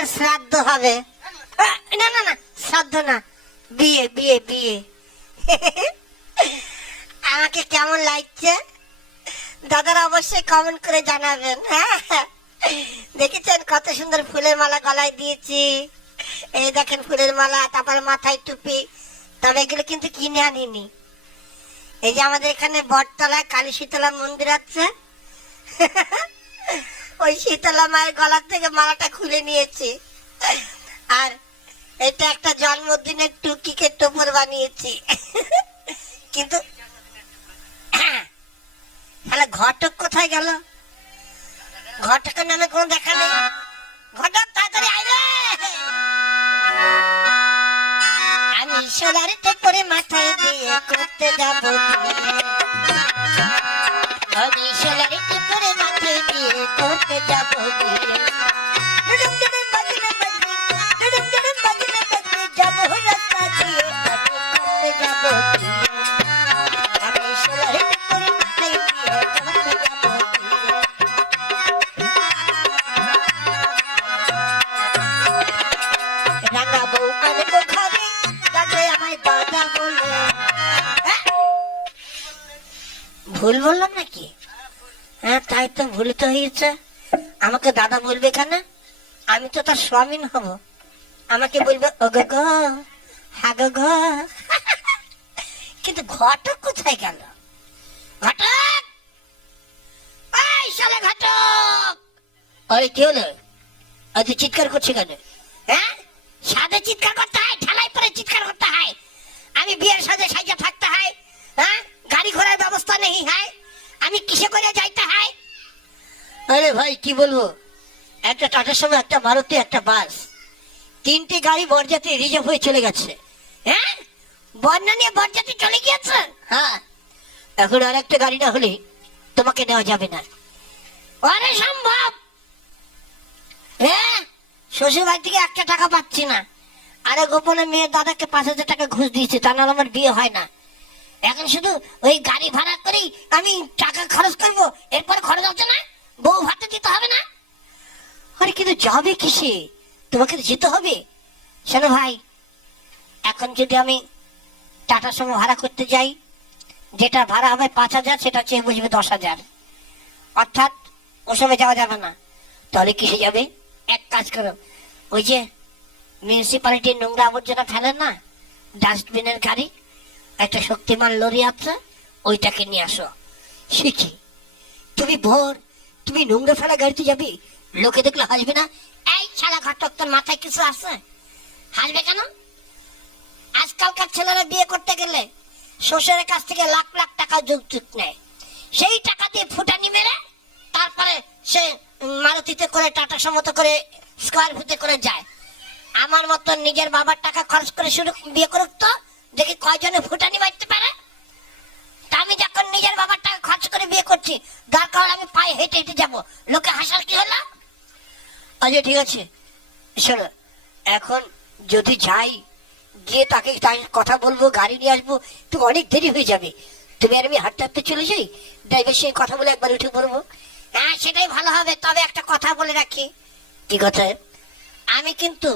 আমার শ্রাদ্ধ হবে। না না না, শ্রাদ্ধ না, বিয়ে বিয়ে বিয়ে। আমাকে কেমন লাগছে দাদারা অবশ্যই কমেন্ট করে জানাবেন। হ্যাঁ, দেখেছেন কত সুন্দর ফুলের মালা গলায় দিয়েছি। এই দেখেন ফুলের মালা, তারপর মাথায় টুপি। তবে এগুলো কিন্তু কিনে আনিনি। এই যে আমাদের এখানে বটতলায় কালী শীতলা মন্দির আছে, ওই শীতলা মায়ের গলার থেকে মালাটা খুলে নিয়েছি। আর এটা একটা জন্মদিনের টুকিকে টোপর বানিয়েছি। কিন্তু তাহলে ঘটক কোথায় গেল? ঘটকের নামে কোনো দেখা নেই। ঘটক তাড়াতাড়ি আইরে। আমি সোলার টোপরে মাথায় দিয়ে করতে যাব, আমি সোলার টোপরে মাথায় দিয়ে করতে যাব। ভুল বললাম নাকি? হ্যাঁ, তাই তো, ভুল তো হয়েছে। আমাকে দাদা বলবে কেন? আমি তো তার স্বামীন হব। আমাকে বলবে ওগো গো, হাগো গো। কিন্তু ঘটক কোথায় গেল? ঘটক, এই শালা ঘটক। ওই কি হলো? ওই তুই চিৎকার করছি কেন? হ্যাঁ, সাদে চিৎকার করতে হয়, ঠেলাই পরে চিৎকার করতে হয়। আমি বিয়ের সাথে সাজা থাকতে হয়। হ্যাঁ, গাড়ি ঘোড়ার ব্যবস্থা নেই। হয় আমি কিসে করে যাইতে হয়? আরে ভাই কি বলবো, একটা টাটার সময়, একটা মারুতি, একটা বাস, তিনটি গাড়ি বরযাত্রী রিজার্ভ হয়ে চলে গেছে। হ্যাঁ, বর্ণা নিয়ে বরযাত্রী চলে গিয়েছে। হ্যাঁ, এখন আর একটা গাড়ি না হলে তোমাকে নেওয়া যাবে না। আরে সম্ভব? হ্যাঁ, শ্বশুর বাড়ি থেকে একটা টাকা পাচ্ছি না। আরে গোপনে মেয়ের দাদাকে 5,000 টাকা ঘুষ দিয়েছে, তা নাহলে আমার বিয়ে হয় না। এখন শুধু ওই গাড়ি ভাড়া করেই আমি টাকা খরচ করবো, এরপর খরচ হচ্ছে না, বউ ভাতে দিতে হবে না। আরে কিন্তু যাবে কিসে? তোমাকে যেতে হবে। শোনো ভাই, এখন যদি আমি টাটা সুমো ভাড়া করতে যাই, যেটা ভাড়া হবে 5,000, সেটা চেয়ে বুঝবে 10,000, অর্থাৎ ওসবে যাওয়া যাবে না। তাহলে কিসে যাবে? এক কাজ করো, ওই যে মিউনিসিপ্যালিটির নোংরা আবর্জনা ফেলেন না, ডাস্টবিনের গাড়ি, একটা শক্তিমান লরি আছে, ওইটাকে নিয়ে আসো। শিখি তুমি ভোর, তুমি নোংরা ফেলা গাড়িতে যাবে, লোকে দেখলে হাসবে না? এই শালা ঘটক, তোর মাথায় কিছু আছে? হাসবে কেন? আজকালকার ছেলেরা বিয়ে করতে গেলে শ্বশুরের কাছ থেকে লাখ লাখ টাকা যৌতুক নেয়। সেই টাকা দিয়ে ফুটানি মেরে তারপরে সে মারুতিতে করে, টাটা সমত করে, স্কয়ার ফুটে করে যায়। আমার মতো নিজের বাবার টাকা খরচ করে শুরু বিয়ে করুক তো, দেখি কয়জনে ফুটানি মারতে পারে। তা আমি যখন নিজের বাবার টাকা খরচ করে বিয়ে করছি, দরকার আমি পায়ে হেঁটে হেঁটে যাবো, লোকে হাসার কি হলো? আচ্ছা ঠিক আছে, শোনো, এখন যদি যাই, গিয়ে তাকে কথা বলবো, গাড়ি নিয়ে আসবো, তো অনেক দেরি হয়ে যাবে। তুমি আর আমি হাঁটতে হাঁটতে চলে যাই, ড্রাইভার সঙ্গে কথা বলে একবার উঠে পড়বো। হ্যাঁ, সেটাই ভালো হবে। তবে একটা কথা বলে রাখি। কি কথা? আমি কিন্তু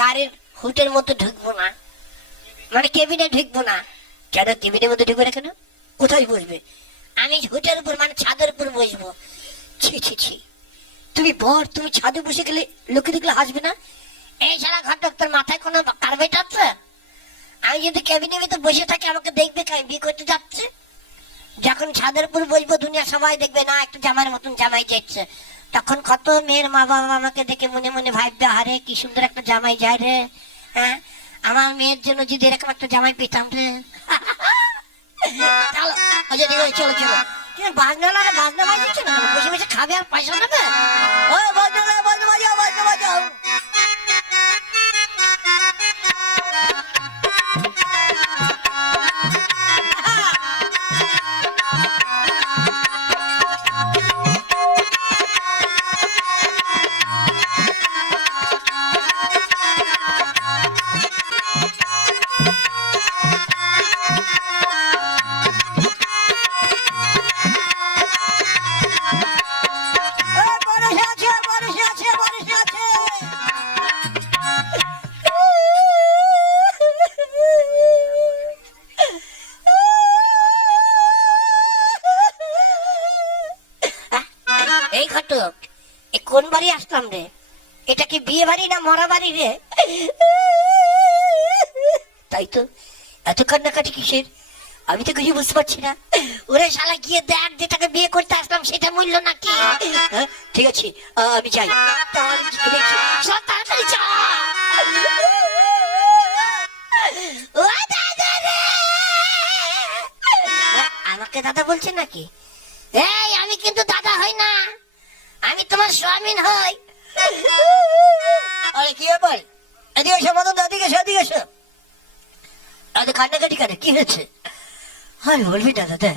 গাড়ির হুটের মধ্যে ঢুকবো না, মানে কেবিনে ঢুকবো না। কেন কেবিনের মধ্যে ঢুকবে না কেন? কোথায় বসবে? আমি হুটের উপর, মানে ছাদের উপর বসবো। ছি ছি ছি, তুমি বর, তুমি ছাদে বসে গেলে লোকে দেখলে হাসবে না? এই সারা ঘটক, তোর মাথায় কোনো কার্বেট আছে? আমি যদি কেবিনের ভিতরে বসে থাকি, আমাকে দেখবে কে বিয়ে করতে যাচ্ছে? যখন ছাদের উপর বসবো, দুনিয়া সবাই দেখবে না একটা জামাইয়ের মতন জামাই যাচ্ছে। তখন কত মেয়ের মা বাবা আমাকে দেখে মনে মনে ভাববে, আরে কি সুন্দর একটা জামাই যায় রে। হ্যাঁ, আমার মেয়ের জন্য যদি এরকম একটা জামাই পেতাম রে। চলো, চলো চলো। বাজনাওয়ালা বাজনা বাজিয়েছে না, বসে বসে খাবে আর পয়সা নেবে। ও বাজনাওয়ালা, বাজনা বাজাও, বাজনা বাজাও। ঘটক, এ কোন বাড়ি আসলাম রে? এটা কি বিয়ে বাড়ি না মরা বাড়ি রে? তাই তো, এত কান্নাকাটি কিসের? আমি তো কিছু বুঝতে পারছি না। ওরে শালা, গিয়ে দেখ, যেটাকে বিয়ে করতে আসলাম সেটা মূল্য নাকি? ঠিক আছে, আমি যাই। তাড়াতাড়ি যা। আমাকে দাদা বলছে নাকি? এই, আমি কিন্তু দাদা হই না, আমি তোমার স্বামী হই। আরে কি ব্যাপার? এদিকে এসো মদন, এদিকে এসো, এদিকে এসো। এত কান্নাকাটি কেন, কি হয়েছে? আর বলবি না দাদা,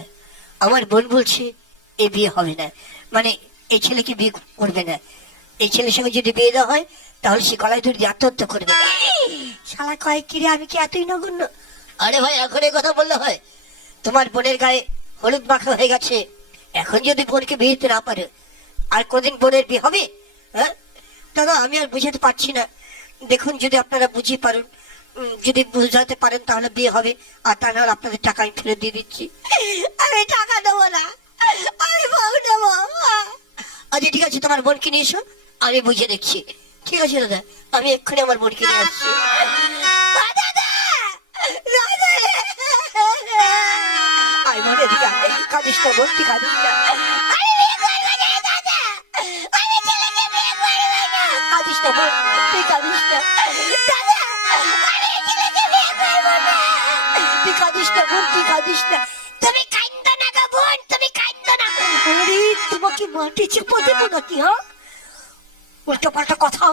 আমার বোন বলছে এ বিয়ে হবে না, মানে এই ছেলেকে বিয়ে করবে না। এই ছেলের সঙ্গে যদি বিয়ে দেওয়া হয় তাহলে সে গলায় ধরে আত্মহত্যা করবে। শালা কয় কি রে, আমি কি এতই নগণ্য? আরে ভাই, এখন এই কথা বললে হয়? তোমার বোনের গায়ে হলুদ মাখা হয়ে গেছে, এখন যদি বোনকে বিয়ে দিতে না পারে আর কোনদিন বোনের বিয়ে হবে? হ্যাঁ দাদা, আমি আর বুঝাতে পারছি না। দেখুন, যদি আপনারা বুঝিয়ে পারেন, যদি বুঝাতে পারেন তাহলে বিয়ে হবে, আর তা নাহলে আপনাদের টাকা আমি ফেরত দিয়ে দিচ্ছি। আমি টাকা দেবো না, আমি বউ দেবো। আচ্ছা ঠিক আছে, তোমার বোনকে নিয়ে এসো, আমি বুঝে দেখছি। ঠিক আছে দাদা, আমি এক্ষুনি আমার বোনকে নিয়ে আসছি। কাঁদিস না বোন, তুই কাঁদিস না। কাঁদিস না বোন, তুই কাঁদিস না। তুই কাঁদিস না বোন, তুই কাঁদিস না। তুমি কাঁদো না গো বোন, তুমি কাঁদো না। আরে তোমাকে মাটি চেপে দেবো নাকি? হ্যাঁ, উল্টো পাল্টা কথা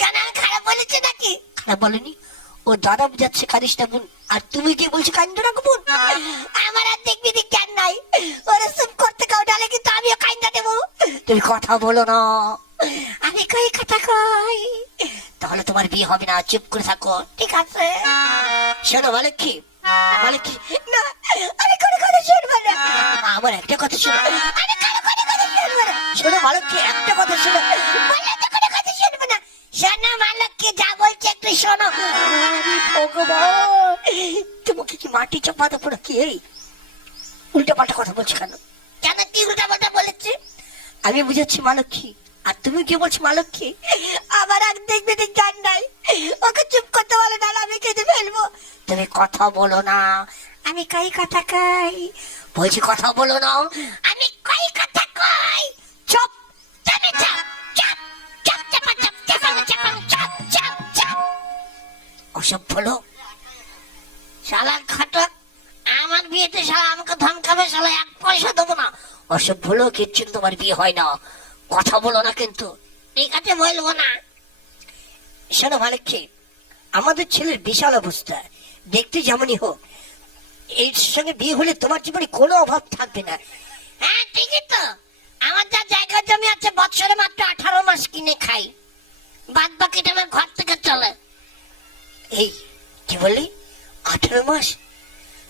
কেন? খারাপ বলেছে নাকি? খারাপ বলেনি, ও দাদা বুঝাচ্ছে কাঁদিস না বোন, আর তুমি কি বলছো কাঁদো না গো বোন? আমার আর দেখবি দিক জ্ঞান নাই, ওরা চুপ করতে কাউ ডালে কিন্তু আমিও কাঁদা দেবো। তুমি কথা বলো না, আমি কই কথা কই, তাহলে তোমার বিয়ে হবে না, চুপ করে থাকো, ঠিক আছে? শোনো মালক্ষী, মালক্ষী, না আমি কোনো কথা শুনবো না। আমার একটা কথা শোনো, আমি কোনো কথা শুনবো না। শোনো মালক্ষী, একটা কথা শোনো, বললে তো কোনো কথা শুনবো না। শোনো মালক্ষী, যা বলছে একটু শোনো। ভগবান, তোমাকে কি মাটি চাপা দেবো নাকি? এই উল্টা পাল্টা কথা বলছি কেন? কেন, কি উল্টা পাল্টা বলেছে? আমি বুঝাচ্ছি মালক্ষী, আর তুমি কি বলছো মালক্ষী? আমার আর দেখবে দিক জ্ঞান নাই, ওকে চুপ করতে বলো না, আমি কেঁদে ফেলবো। তুমি কথা বলো না, আমি কই কথা কই, বলছি কথা বলো না, আমি কই কথা কই। চুপ, তুমি চুপ, চুপ, চুপ, চাপা চুপ, চাপা চাপা, চুপ, চুপ, চুপ। অসভ্য লোক, শালা ঘটক, আমার বিয়েতে শালা আমাকে ধমকাবে, শালা এক পয়সা দেবো না। অসভ্য লোক, এর জন্য তোমার বিয়ে হয় না। কথা বলো না কিন্তু, ঠিক আছে? বলবো না। শোনো মালিকী, আমাদের ছেলের বিশাল অবস্থা, দেখতে যেমনই হোক, এর সঙ্গে বিয়ে হলে তোমার জীবনে কোনো অভাব থাকবে না। হ্যাঁ ঠিকই তো, আমার যা জায়গা জমি আছে বছরে মাত্র 18 মাস কিনে খাই, বাদ বাকিটা আমার ঘর থেকে চলে। এই কি বললি, 18 মাস?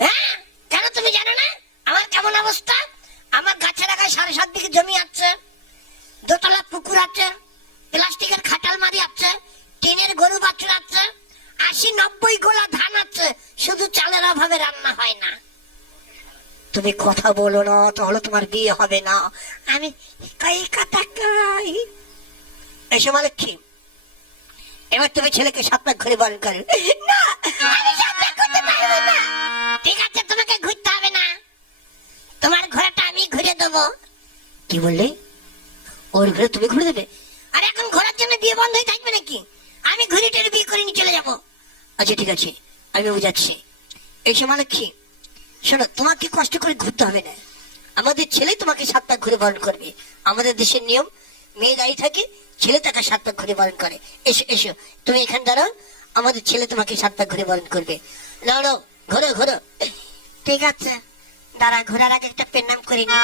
হ্যাঁ, কেন তুমি জানো না আমার কেমন অবস্থা? আমার গাছের আগায় 7.5 বিঘে জমি আছে, 2 তলা পুকুর আছে, প্লাস্টিকের খাটাল মারি আছে, টিনের গরু বাছুর আছে, 80-90 গোলা ধান আছে, শুধু চালের অভাবে রান্না হয় না। তুমি কথা বলো না, তাহলে তোমার বিয়ে হবে না। আমি কই কথা কই। এসো মালক্ষী, এবার তুমি ছেলেকে 7 লাখ ঘুরে বরণ করো। না, আমি 7 লাখ করতে পারবো না। ঠিক আছে, তোমাকে ঘুরতে হবে না, তোমার ঘোড়াটা আমি ঘুরে দেবো। কি বললে? ওর ঘোড়া তুমি ঘুরে দেবে? আর এখন ঘোড়ার জন্য বিয়ে বন্ধ হয়ে থাকবে নাকি? আমি ঘুরে টেরে বিয়ে করে নিয়ে চলে যাবো। আচ্ছা ঠিক আছে, আমি বুঝাচ্ছি। এই মালক্ষী, শোনো, তোমাকে কষ্ট করে ঘুরতে হবে না, আমাদের ছেলে তোমাকে 7 লাখ ঘুরে বরণ করবে। আমাদের দেশের নিয়ম, মেয়ে দাঁড়িয়ে থাকে, ছেলে তাকে 7 লাখ ঘুরে বরণ করে। এসো এসো, তুমি এখানে দাঁড়াও, আমাদের ছেলে তোমাকে 7 লাখ ঘুরে বরণ করবে। নাও নাও, ঘোরো ঘোরো। ঠিক আছে, দাঁড়া, ঘোরার আগে একটা পেন নাম করে নি।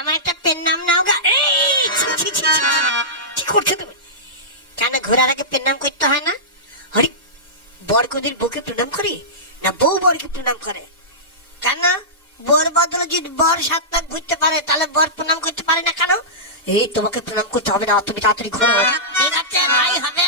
আমার একটা পেন নাম নাও গা। কি করছো তুমি? কেন ঘোরার আগে পেন নাম করতে হয় না? হরি, বর কোনদিন বউকে প্রণাম করে না, বউ বরকে প্রণাম করে? কেন, বর বদলে যদি বর 7 লাখ ঘুরতে পারে তাহলে বর প্রণাম করতে পারে না কেন? এই তোমাকে প্রণাম করতে হবে না, তুমি তাড়াতাড়ি ঘোরো। ঠিক আছে, তাই হবে।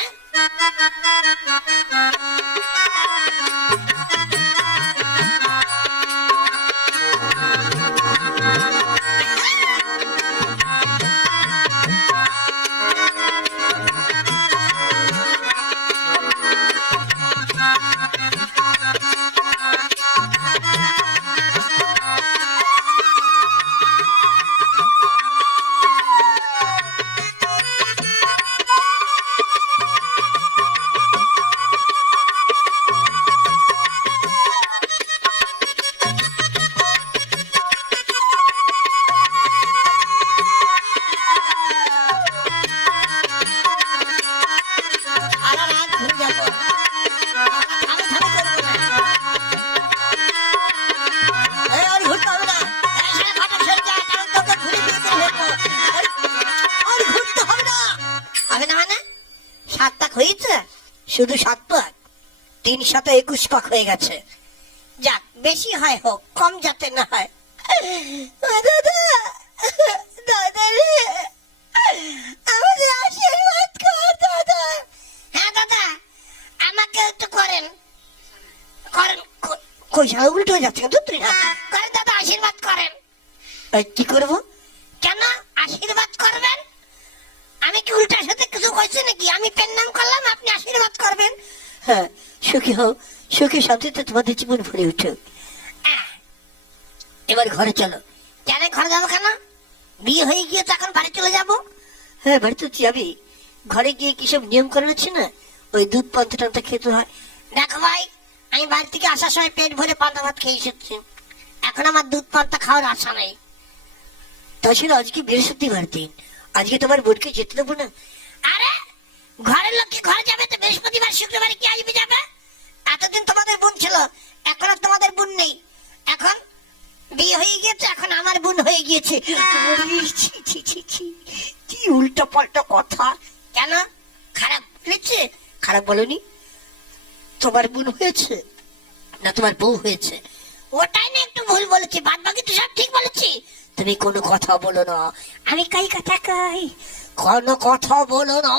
শুধু 7 পাক, 3 সাথে 21 পাক হয়ে গেছে। যাক, বেশি হয় হোক, কম যাতে না হয়। দাদা, দাদা রে, আমাদের আশীর্বাদ কর দাদা। হ্যাঁ দাদা, আমাকে একটু করেন করেন। কই শালা উল্টো হয়ে যাচ্ছে কিন্তু তুই না করেন দাদা, আশীর্বাদ করেন। কি করব? কেন আশীর্বাদ করবেন? আমি কি উল্টার সাথে কিছু কইছি নাকি? আমি পেন নাম করলাম, আপনি আশীর্বাদ করবেন। হ্যাঁ, সুখী হও, সুখী শান্তিতে তোমাদের জীবন ভরে উঠুক। এবার ঘরে চলো। কেন ঘরে যাবো? কেন? বিয়ে হয়ে গিয়ে তো এখন বাড়ি চলে যাবো। হ্যাঁ, বাড়ি তো যাবি। ঘরে গিয়ে কি সব নিয়ম করে আছে না, ওই দুধ পান্তা টান্তা খেতে হয়। দেখো ভাই, আমি বাড়ি থেকে আসার সময় পেট ভরে পান্তা ভাত খেয়ে এসেছি, এখন আমার দুধ পান্তা খাওয়ার আশা নেই। তাছাড়া আজকে বৃহস্পতিবার দিন, আজকে তোমার বোনকে যেতে দেবো না। আরে ঘরের লোক কি ঘরে যাবে তো? বৃহস্পতিবার শুক্রবার কি আসবে যাবে? এতদিন তোমাদের বোন ছিল, এখন আর তোমাদের বোন নেই। এখন বিয়ে হয়ে গিয়েছে, এখন আমার বোন হয়ে গিয়েছে। কি উল্টা পাল্টা কথা। কেন খারাপ বলেছে? খারাপ বলনি, তোমার বোন হয়েছে না তোমার বউ হয়েছে, ওটাই না একটু ভুল বলেছি, বাদ বাকি তো সব ঠিক বলেছি। তুমি কোনো কথা বলো না। আমি কই কথা কই? কোনো কথা বলো না।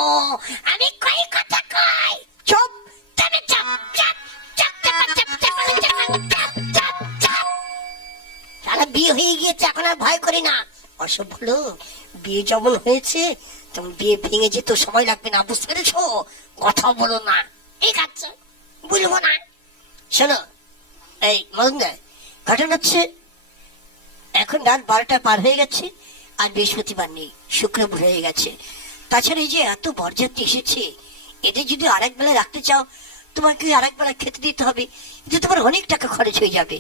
আমি কই কথা কই? চুপ। তুমি চুপ চুপ চুপ চুপ চুপ চুপ চুপ। সারা বিয়ে হয়ে গিয়েছে, এখন আর ভয় করি না। অসভ্য লোক, বিয়ে যেমন হয়েছে তেমন বিয়ে ভেঙে যেতে সময় লাগবে না, বুঝতে পেরেছো? কথা বলো না। ঠিক আছে, বলবো না। শোনো, এই মদনদা, ঘটনা হচ্ছে এখন রাত 12টা পার হয়ে গেছে, আর বৃহস্পতিবার নেই, শুক্রবার হয়ে গেছে। তাছাড়া এই যে এত বরযাত্রী এসেছে, এদের যদি আরেক বেলা রাখতে চাও, তোমাকে আরেক বেলা খেতে দিতে হবে, এতে তোমার অনেক টাকা খরচ হয়ে যাবে।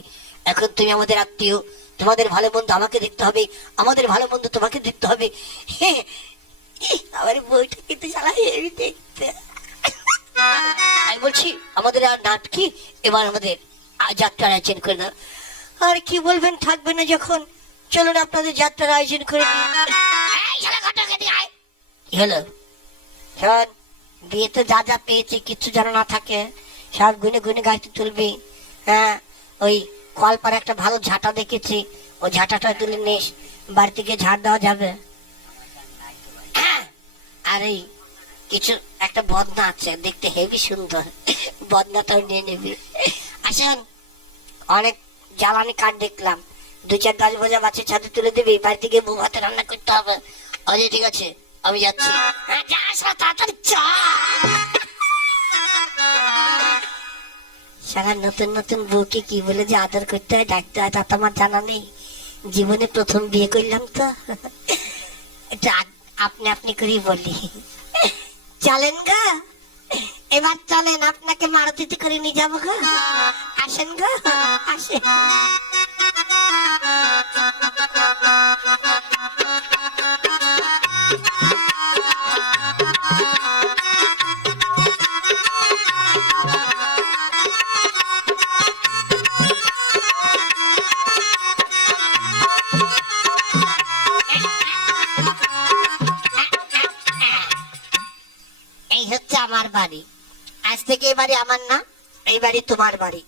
এখন তুমি আমাদের আত্মীয়, তোমাদের ভালো মন্দ আমাকে দেখতে হবে, আমাদের ভালো মন্দ তোমাকে দেখতে হবে। হ্যাঁ, আমার বইটা কিন্তু সারা হেভি দেখতে। আমি বলছি আমাদের আর নাটকি, এবার আমাদের যাত্রার আয়োজন করে দাও। আর কি বলবেন, থাকবে না যখন, চলুন আপনাদের যাত্রার আয়োজন করে দিই। হলো শোন, বিয়েতে যা যা পেয়েছি কিছু যেন না থাকে, সব গুনে গুনে গাড়িতে তুলবি। হ্যাঁ, ওই কলপারে একটা ভালো ঝাঁটা দেখেছি, ওই ঝাঁটাটা তুলে নিস, বাড়ি থেকে ঝাড় দেওয়া যাবে। আর এই কিছু একটা বদনা আছে, দেখতে হেবি সুন্দর, বদনাটাও নিয়ে নিবি। আসেন, অনেক জ্বালানি কাঠ দেখলাম, 2-4 10 বোঝা মাছের ছাদে তুলে দিবি, বাড়ি থেকে বউ হাতে রান্না করতে হবে। অজয় ঠিক আছে, আমি যাচ্ছি। তাড়াতাড়ি সারা নতুন নতুন বউকে কি বলে যে আদর করতে হয়, ডাকতে হয়, তা তো আমার জানা নেই। জীবনে প্রথম বিয়ে করলাম তো, এটা আপনি আপনি করেই বলি। চলেন গা, এবার চলেন, আপনাকে মারুতিতে করে নিয়ে যাবো গো। আসেন গো, আসেন। এই হচ্ছে আমার বাড়ি, আজ থেকে এই বাড়ি আমার না, এই বাড়ি তোমার বাড়ি।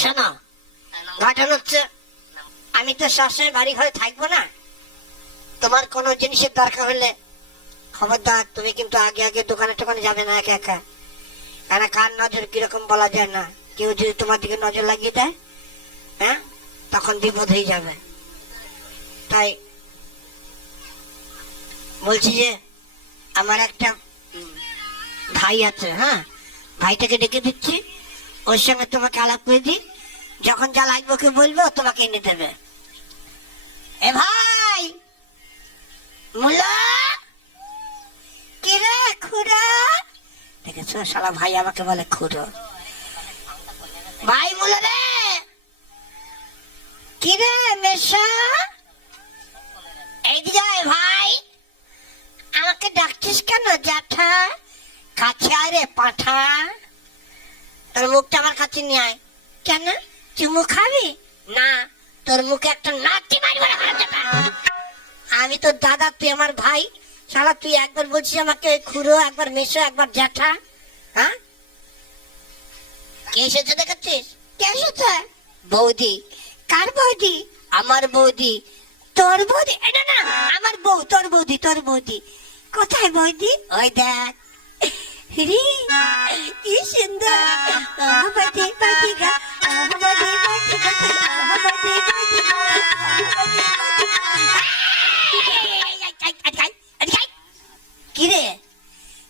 শোনো, ঘটনা হচ্ছে আমি তো সবসময় বাড়ি ঘরে থাকবো না, তোমার কোনো জিনিসের দরকার হলে খবরদার তুমি কিন্তু আগে আগে দোকানে টোকানে যাবে না একা একা, কারণ কার নজর কিরকম বলা যায় না, কেউ যদি তোমার দিকে নজর লাগিয়ে দেয়, হ্যাঁ, তখন বিপদ হয়ে যাবে। তাই বলছি যে আমার একটা ভাই আছে, হ্যাঁ, ভাইটাকে ডেকে দিচ্ছি, ওর সঙ্গে তোমাকে আলাপ করে দিই, যখন যা লাগবে ওকে বলবো, তোমাকে এনে দেবে। এ ভাই মুলা, কি রে খুড়া? দেখেছো শালা ভাই আমাকে বলে খুড়ো। ভাই মুলা রে, কি রে মেশা, এই যায় ভাই, আমাকে ডাকছিস কেন জ্যাঠা? কাছে আয় রে পাঠা, তোর মুখটা আমার কাছে নিয়ে আয়। কেন, চুমু খাবি? না, তোর মুখে একটা নাতি মারবো। আমি তোর দাদা, তুই আমার ভাই, শালা তুই একবার বলছিস আমাকে খুড়ো, একবার মেশো, একবার জ্যাঠা। হ্যাঁ কে এসেছে দেখাচ্ছিস? কে এসেছে? বৌদি। কার বৌদি? আমার বৌদি। তোর বৌদি? না না আমার বউ, তোর বৌদি, তোর বৌদি। কোথায় বৌদি? ওই দেখ। রে কি সুন্দর। বৌদি বৌদি গা, বৌদি বৌদি গা, বৌদি বৌদি গা, কি রে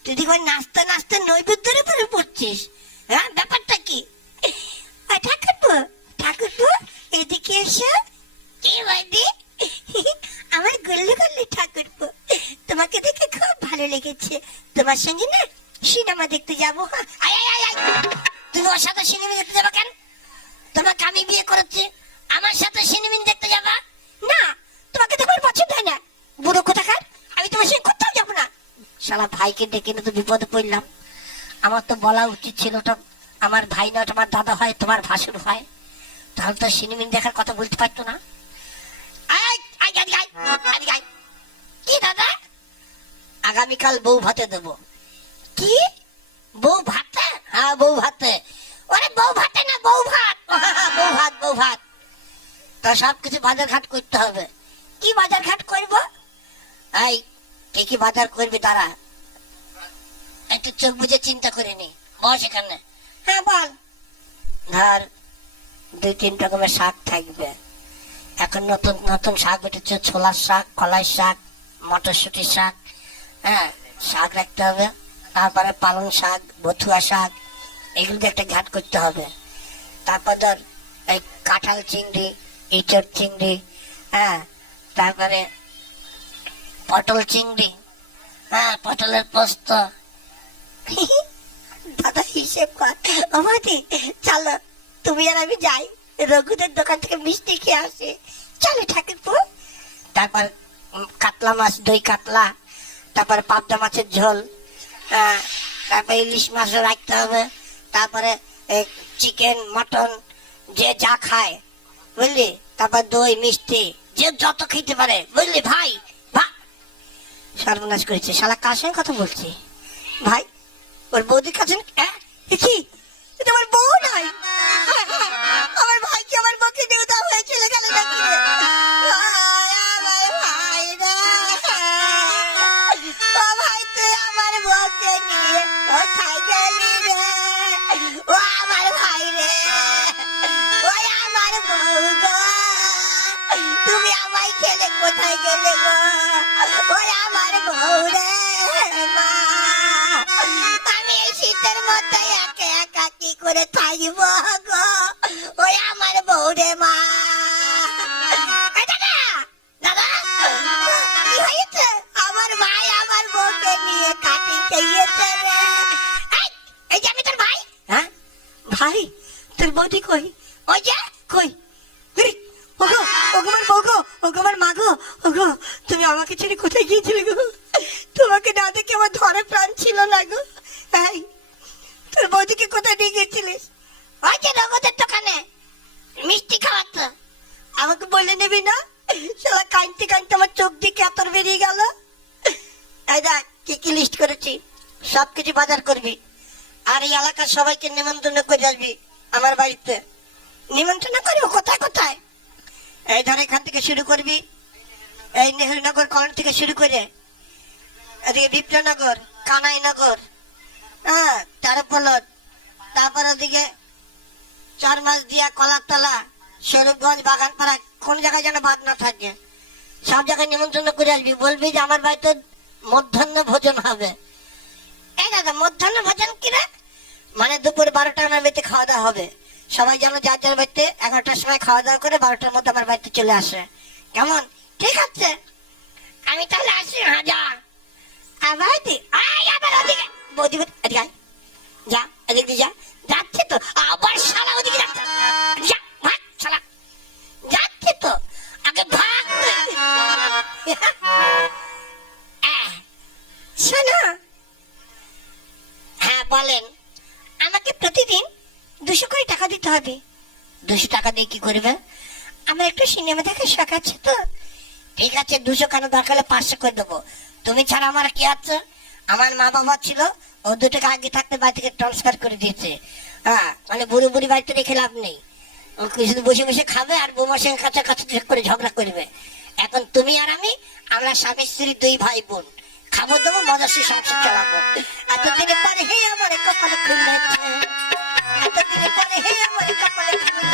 তুই দেখো নাচতে নাচতে নৈবেদ্যের উপরে পড়ছিস? হ্যাঁ ব্যাপারটা কি? ঠাকুরপো, ঠাকুরপো এদিকে এসো। কি বৌদি? আমার গল্লি গল্লি ঠাকুরপো, তোমাকে দেখে খুব ভালো লেগেছে। তোমার সঙ্গে না সিনেমা দেখতে যাবো। তুমি ওর সাথে সিনেমা দেখতে যাবা কেন? তোমাকে আমি বিয়ে করেছি, আমার সাথে সিনেমা দেখতে যাবা? না তোমাকে তোমার পছন্দ হয় না, বুড়ো কোথাকার। আমি তোমার সঙ্গে কোথাও যাবো না। শালা ভাইকে ডেকে না তো বিপদে পড়লাম। আমার তো বলা উচিত ছিল, ওটা আমার ভাই না, তোমার দাদা হয়, তোমার ভাসুর হয়, তাহলে তো সিনেমা দেখার কথা বলতে পারতো না। কি দাদা? আগামীকাল বউ ভাতে দেবো। কি বউ ভাতে? হ্যাঁ বউ ভাতে। ওরে বউ ভাতে না, বউ ভাত। বউ ভাত, বউ ভাত। তা সবকিছু বাজার ঘাট করতে হবে। কি বাজার ঘাট করবো? এই কি কি বাজার করবি তারা একটু চোখ বুঝে চিন্তা করে নি। বস এখানে। হ্যাঁ বল। ধর 2-3 রকমের শাক থাকবে। এখন নতুন নতুন শাক উঠেছে, ছোলার শাক, কলাই শাক, মটরশুটির শাক। হ্যাঁ শাক রাখতে হবে। তারপরে পালং শাক, বথুয়া শাক, এগুলো দিয়ে একটা ঘাট করতে হবে। তারপর ধর এই কাঁঠাল চিংড়ি, ইঁচড় চিংড়ি, হ্যাঁ তারপরে পটল চিংড়ি, হ্যাঁ পটলের পোস্ত। দাদা হিসেব কর। আমাদের চলো তুমি আর আমি যাই, রঘুদের দোকান থেকে মিষ্টি খেয়ে আসে। চলো ঠাকুরপো। তারপর কাতলা মাছ, দই কাতলা, তারপরে পাবদা মাছের ঝোল, হ্যাঁ তারপরে ইলিশ মাছও রাখতে হবে। তারপরে চিকেন, মটন, যে যা খায় বুঝলি। তারপর দই মিষ্টি যে যত খেতে পারে বুঝলি। ভাই সর্বনাশ করেছে শালা। কার সঙ্গে কথা বলছি? ভাই ওর বৌদির কাছে। কি এটা আমার বউ নয়? আমার ভাই কি আমার বউকে নিয়ে উধাও হয়ে চলে গেল নাকি রে? আমার ভাই রে, ও ভাই তুই আমার বউকে নিয়ে কোথায় গেলি রে? ও আমার ভাই রে, ওই আমার বউ গো, তুমি আমায় ছেড়ে কোথায় গেলে গো? ওই আমার বউ রে মা, আমি এই শীতের মধ্যে একা একা কি করে থাকব গো? ওই আমার বউ রে মা। দাদা দাদা কি হয়েছে? আমার ভাই আমার বউকে নিয়ে কাটি খেয়েছে রে। এই যে আমি তোর ভাই। হ্যাঁ ভাই তোর বৌদি কই? ওই যে কই? ওগো ওগো আমার বউ গো, ওগো আমার মা গো, ওগো তুমি আমাকে ছেড়ে কোথায় গিয়েছিলে গো? তোমাকে না দেখে আমার ধরে প্রাণ ছিল না গো। এই তোর বৌদিকে কোথায় নিয়ে গেছিলিস? ওই যে রঘুদের দোকানে মিষ্টি খাওয়াতো। আমাকে বলে নেবি না? শালা কাঁদতে কাঁদতে আমার চোখ দিকে এতর বেরিয়ে গেল। এই দেখ কি কি লিস্ট করেছি, সবকিছু বাজার করবি। আর এই এলাকার সবাইকে নিমন্ত্রণ করে আসবি আমার বাড়িতে। নিমন্ত্রণ করবো কোথায় কোথায়? এই ধর এখান থেকে শুরু করবি, এই নেহরুনগর কলোনি থেকে শুরু করে এদিকে বিপ্লবনগর, কানাইনগর, হ্যাঁ তারপলট, তারপর ওদিকে 4 মাস দিয়া, কলারতলা, স্বরূপগঞ্জ, বাগানপাড়া, কোন জায়গায় যেন বাদ না থাকে। সব জায়গায় নিমন্ত্রণ করে আসবি। বলবি যে আমার বাড়িতে মধ্যাহ্ন ভোজন হবে। এই দাদা মধ্যাহ্ন ভোজন কি রে? মানে দুপুর 12টার বাড়িতে খাওয়া দাওয়া হবে। সবাই যেন যার যার বাড়িতে 11টার সময় খাওয়া দাওয়া করে 12টার মধ্যে আমার বাড়িতে চলে আসে। কেমন? ঠিক আছে আমি তাহলে আসি। হ্যাঁ যা। আবার ওদিকে বৌদি এদিকে যা, এদিকে যা। যাচ্ছে তো আবার শালা ওদিকে যাচ্ছে। যা ভাগ শালা, যাচ্ছে তো আগে ভাগ। শোনো। হ্যাঁ বলেন। আমাকে প্রতিদিন 200 করে টাকা দিতে হবে। 200 টাকা দিয়ে কি করবে? আমার একটু সিনেমা দেখার শখ আছে তো। ঠিক আছে 200 কেন, দরকার হলে 500 করে দেবো। তুমি ছাড়া আমার কি আছে? আমার মা বাবা ছিল, ও 2 টাকা আগে থাকতে বাড়ি থেকে ট্রান্সফার করে দিয়েছে। হ্যাঁ, মানে বুড়ো বুড়ি বাড়িতে রেখে লাভ নেই, ও শুধু বসে বসে খাবে আর বৌমার সঙ্গে কাছাকাছি করে ঝগড়া করবে। এখন তুমি আর আমি, আমরা স্বামী স্ত্রী 2 ভাই বোন, খাবো দেবো মজাসে সংসার চালাবো। এতদিনে পরে হে আমার কপালে খুলেছে, এতদিনে পরে হে আমার কপালে খুলেছে।